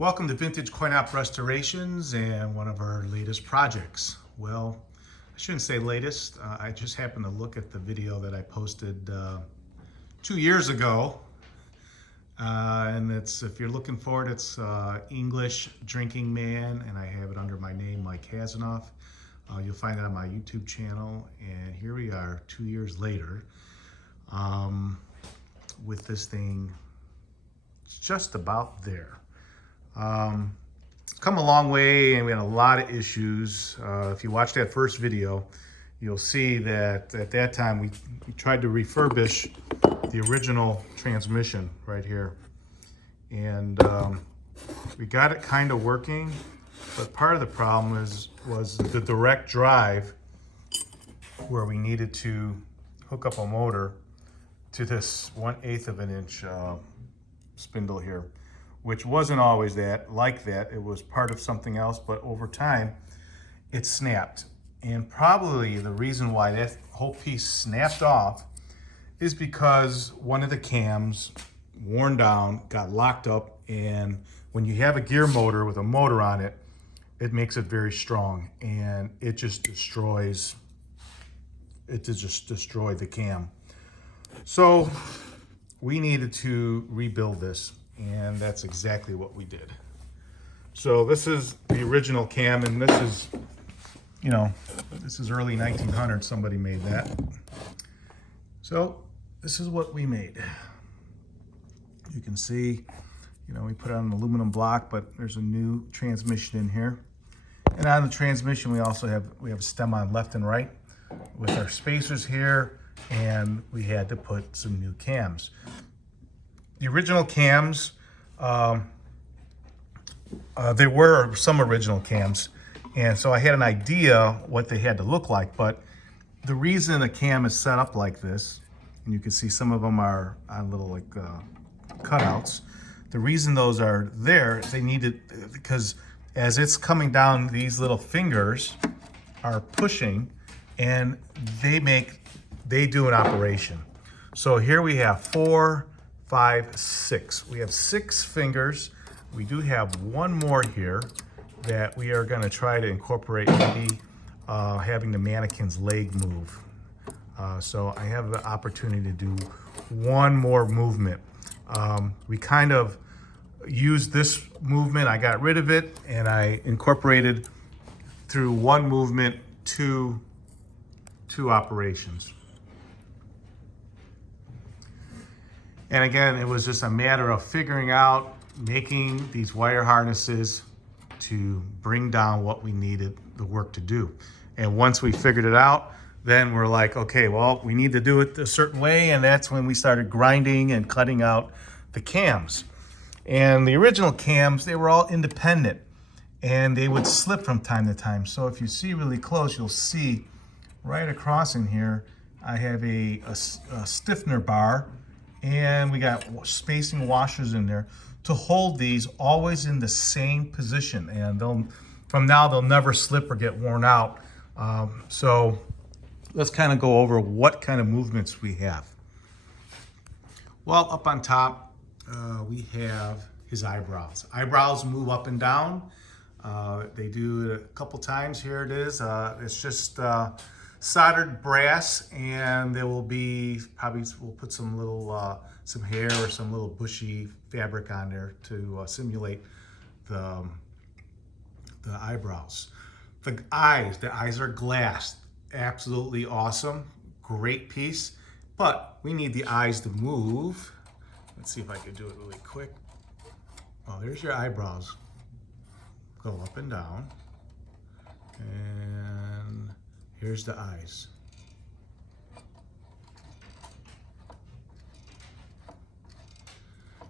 Welcome to Vintage Coin Op Restorations and one of our latest projects. Well, I shouldn't say latest. I just happened to look at the video that I posted 2 years ago. And it's, if you're looking for it, it's English Drinking Man, and I have it under my name, Mike Hasanoff. You'll find it on my YouTube channel. And here we are 2 years later with this thing just about there. Come a long way, and we had a lot of issues. If you watch that first video, you'll see that at that time we tried to refurbish the original transmission right here, and we got it kind of working, but part of the problem was the direct drive, where we needed to hook up a motor to this 1/8 of an inch spindle here, which wasn't always like that. It was part of something else, but over time it snapped. And probably the reason why that whole piece snapped off is because one of the cams, worn down, got locked up, and when you have a gear motor with a motor on it, it makes it very strong, and it just destroyed the cam. So we needed to rebuild this, and that's exactly what we did. So this is the original cam, and this is, this is early 1900s. Somebody made that. So this is what we made. You can see, we put on an aluminum block, but there's a new transmission in here. And on the transmission, we also have a stem on left and right with our spacers here, and we had to put some new cams. The original cams, there were some original cams, and so I had an idea what they had to look like, but the reason a cam is set up like this, and you can see some of them are on little cutouts, the reason those are there, they needed, because as it's coming down, these little fingers are pushing, and they do an operation. So here we have 4, 5, 6. We have 6 fingers. We do have one more here that we are going to try to incorporate, maybe having the mannequin's leg move. So I have the opportunity to do one more movement. We kind of used this movement. I got rid of it, and I incorporated through one movement two operations. And again, it was just a matter of figuring out, making these wire harnesses to bring down what we needed the work to do. And once we figured it out, then we're like, okay, well, we need to do it a certain way. And that's when we started grinding and cutting out the cams. And the original cams, they were all independent, and they would slip from time to time. So if you see really close, you'll see right across in here, I have a stiffener bar, and we got spacing washers in there to hold these always in the same position, and from now they'll never slip or get worn out. So let's kind of go over what kind of movements we have. Well, up on top, we have his eyebrows. Eyebrows move up and down. They do it a couple times. Here it is. It's just soldered brass, and there will be, probably we'll put some little some hair or some little bushy fabric on there to simulate the eyebrows. The eyes are glass. Absolutely awesome, great piece, but we need the eyes to move. Let's see if I can do it really quick. Oh, there's your eyebrows. Go up and down, and here's the eyes.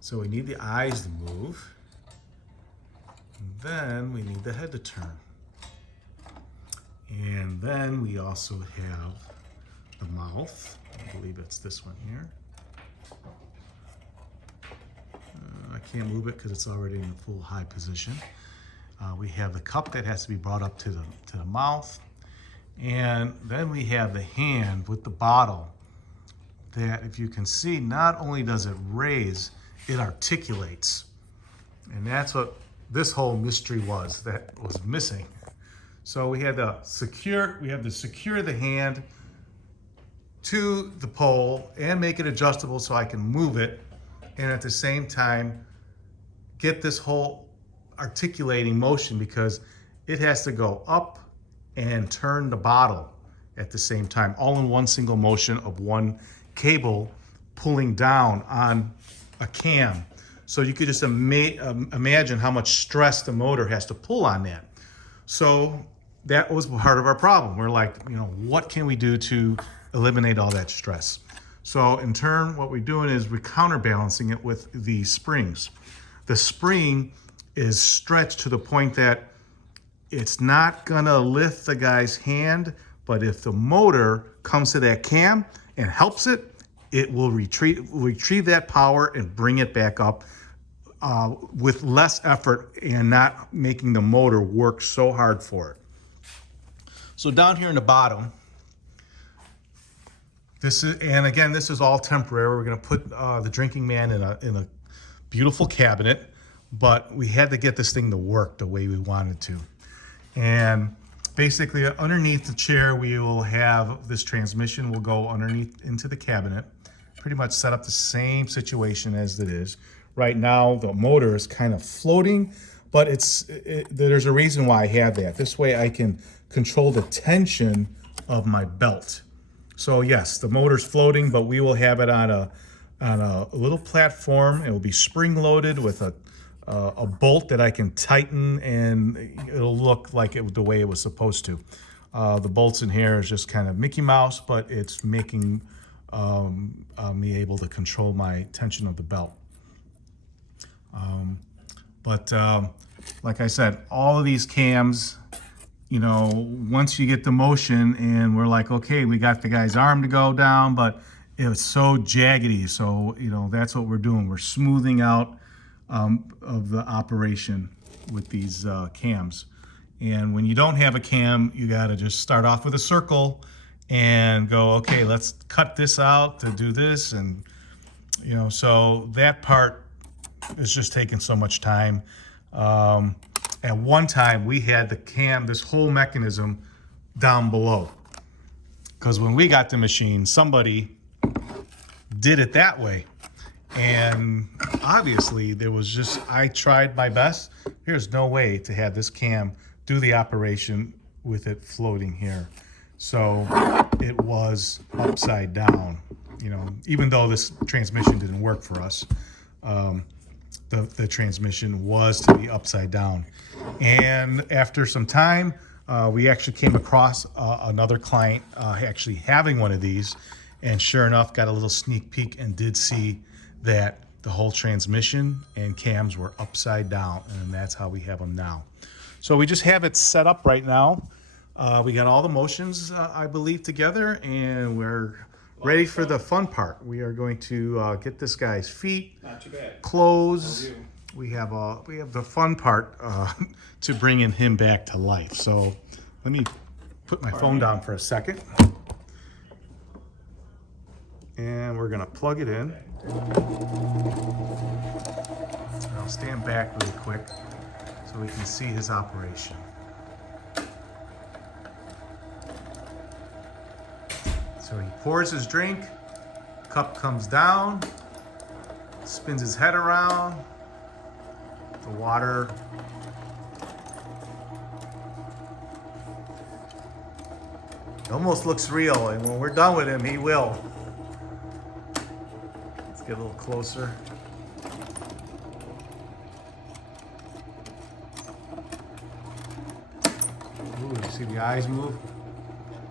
So we need the eyes to move, and then we need the head to turn. And then we also have the mouth. I believe it's this one here. I can't move it because it's already in the full high position. We have the cup that has to be brought up to the mouth. And then we have the hand with the bottle that, if you can see, not only does it raise, it articulates. And that's what this whole mystery was that was missing. So we had to secure the hand to the pole and make it adjustable so I can move it, and at the same time get this whole articulating motion, because it has to go up and turn the bottle at the same time, all in one single motion of one cable pulling down on a cam. So you could just imagine how much stress the motor has to pull on that. So that was part of our problem. We're like, what can we do to eliminate all that stress? So in turn, what we're doing is we're counterbalancing it with the springs. The spring is stretched to the point that it's not gonna lift the guy's hand, but if the motor comes to that cam and helps it, it will retrieve that power and bring it back up with less effort and not making the motor work so hard for it. So down here in the bottom, this is all temporary. We're gonna put the drinking man in a beautiful cabinet, but we had to get this thing to work the way we wanted to. And basically underneath the chair, we will have this transmission will go underneath into the cabinet, pretty much set up the same situation as it is. Right now, the motor is kind of floating, but there's a reason why I have that. This way I can control the tension of my belt. So yes, the motor's floating, but we will have it on a little platform. It will be spring loaded with a bolt that I can tighten, and it'll look like the way it was supposed to. The bolts in here is just kind of Mickey Mouse, but it's making me able to control my tension of the belt. Like I said, all of these cams, once you get the motion and we're like, okay, we got the guy's arm to go down, but it's so jaggedy. So, that's what we're doing. We're smoothing out of the operation with these cams. And when you don't have a cam, you got to just start off with a circle and go, okay, let's cut this out to do this. And, so that part is just taking so much time. At one time, we had the cam, this whole mechanism down below. Because when we got the machine, somebody did it that way. And obviously, I tried my best. There's no way to have this cam do the operation with it floating here. So it was upside down, even though this transmission didn't work for us. The transmission was to be upside down. And after some time, we actually came across another client actually having one of these, and sure enough, got a little sneak peek and did see that the whole transmission and cams were upside down, and that's how we have them now. So we just have it set up right now. We got all the motions, I believe, together, and we're ready for the fun part. We are going to get this guy's feet, clothes. We have the fun part to bringing him back to life. So let me put my phone down for a second, and we're gonna plug it in. I'll stand back really quick so we can see his operation. So he pours his drink, cup comes down, spins his head around, the water it almost looks real, and when we're done with him, he will. Let's get a little closer. Ooh, you see the eyes move?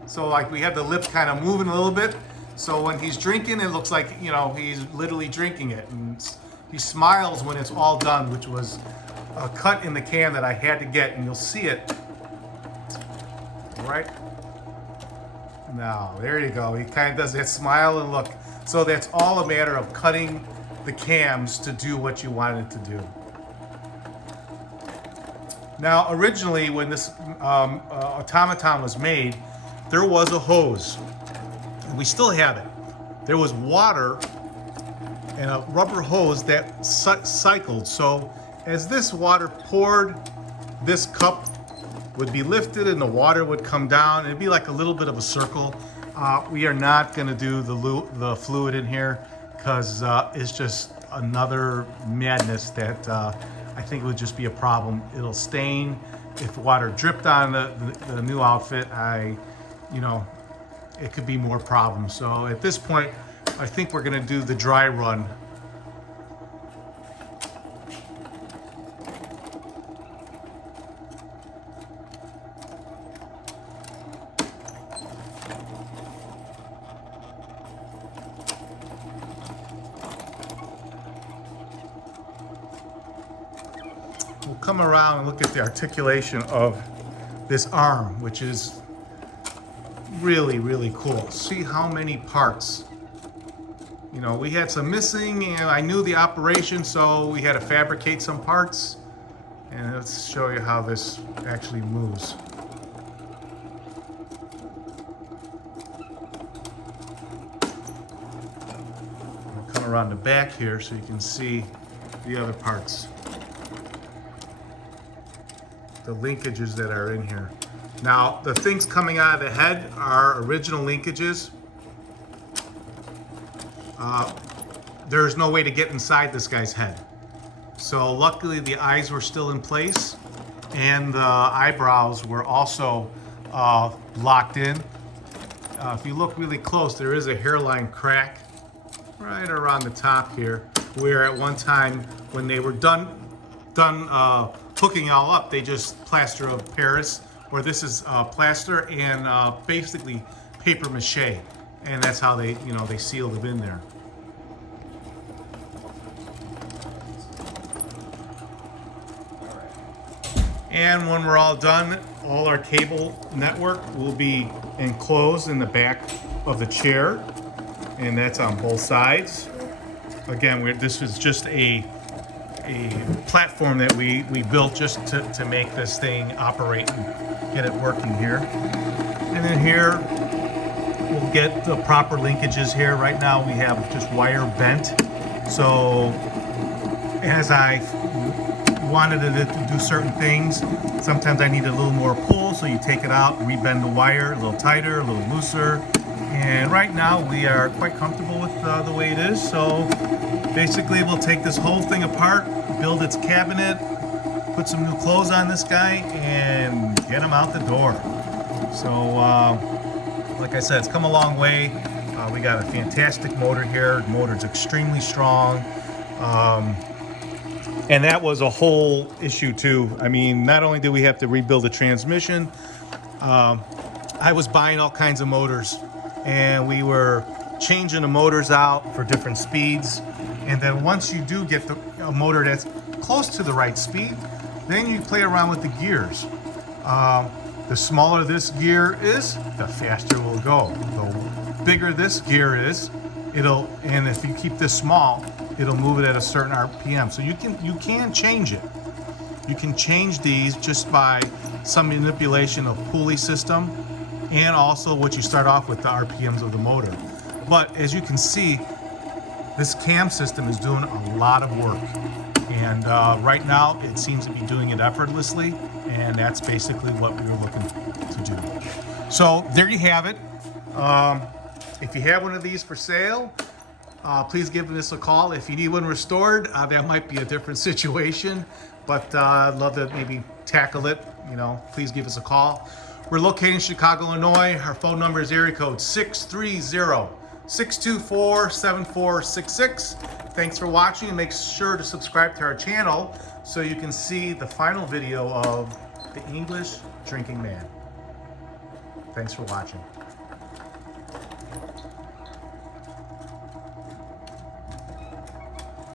So like we have the lips kind of moving a little bit. So when he's drinking, it looks like, he's literally drinking it. And he smiles when it's all done, which was a cut in the can that I had to get, and you'll see it. Right now, there you go. He kind of does that smile and look. So that's all a matter of cutting the cams to do what you want it to do. Now, originally, when this automaton was made, there was a hose. And we still have it. There was water and a rubber hose that cycled. So as this water poured, this cup would be lifted and the water would come down. It'd be like a little bit of a circle. We are not going to do the fluid in here because it's just another madness that I think would just be a problem. It'll stain. If water dripped on the new outfit, it could be more problems. So at this point, I think we're going to do the dry run. We'll come around and look at the articulation of this arm, which is really, really cool. See how many parts. We had some missing, and I knew the operation, so we had to fabricate some parts. And let's show you how this actually moves. I'll come around the back here so you can see the other parts. The linkages that are in here. Now, the things coming out of the head are original linkages. There's no way to get inside this guy's head. So luckily the eyes were still in place and the eyebrows were also locked in. If you look really close, there is a hairline crack right around the top here, where at one time when they were done hooking it all up, they just plaster of Paris, where this is plaster and basically paper mache, and that's how they sealed it in there. And when we're all done, all our cable network will be enclosed in the back of the chair, and that's on both sides. Again, this is just a platform that we built just to make this thing operate and get it working here. And then here, we'll get the proper linkages here. Right now we have just wire bent. So as I wanted it to do certain things, sometimes I need a little more pull, so you take it out, rebend the wire a little tighter, a little looser. And right now we are quite comfortable with the way it is. So basically we'll take this whole thing apart, build its cabinet, put some new clothes on this guy, and get him out the door. So like I said, it's come a long way. We got a fantastic motor here. The motor's extremely strong. And that was a whole issue too. I mean, not only did we have to rebuild the transmission, I was buying all kinds of motors, and we were changing the motors out for different speeds. And then once you do get a motor that's close to the right speed, then you play around with the gears. The smaller this gear is, the faster it will go. The bigger this gear is, and if you keep this small, it'll move it at a certain RPM. So you can change it. You can change these just by some manipulation of pulley system, and also what you start off with, the RPMs of the motor. But as you can see, this cam system is doing a lot of work. And right now it seems to be doing it effortlessly, and that's basically what we were looking to do. So there you have it. If you have one of these for sale, please give us a call. If you need one restored, that might be a different situation, but I'd love to maybe tackle it. Please give us a call. We're located in Chicago, Illinois. Our phone number is area code 630-624-7466. Thanks for watching, and make sure to subscribe to our channel so you can see the final video of the English Drinking Man. Thanks for watching.